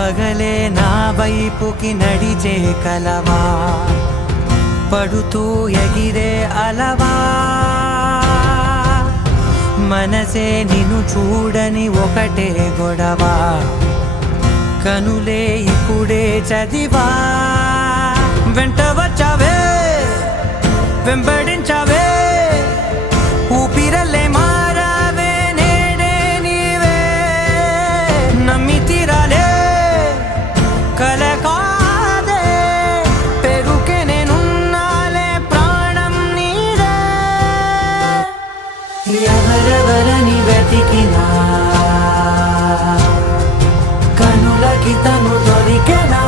పగలే నా వైపుకి నడిచే కలవా, పడుతూ ఎగిరే అలవా, మనసే నిన్ను చూడని ఒకటే గొడవ, కనులే ఇప్పుడే చదివా. వెంట వచ్చావే వెంబడించావే, ఊపిరల్లే మారావే నేడే నీవే, నమ్మి తీరాలే కల కాదే, పెరుకే నేనున్నాలే ప్రాణం నీదే. ఎవరెవరని వెతికినా కనులకి తను దొరికెనా,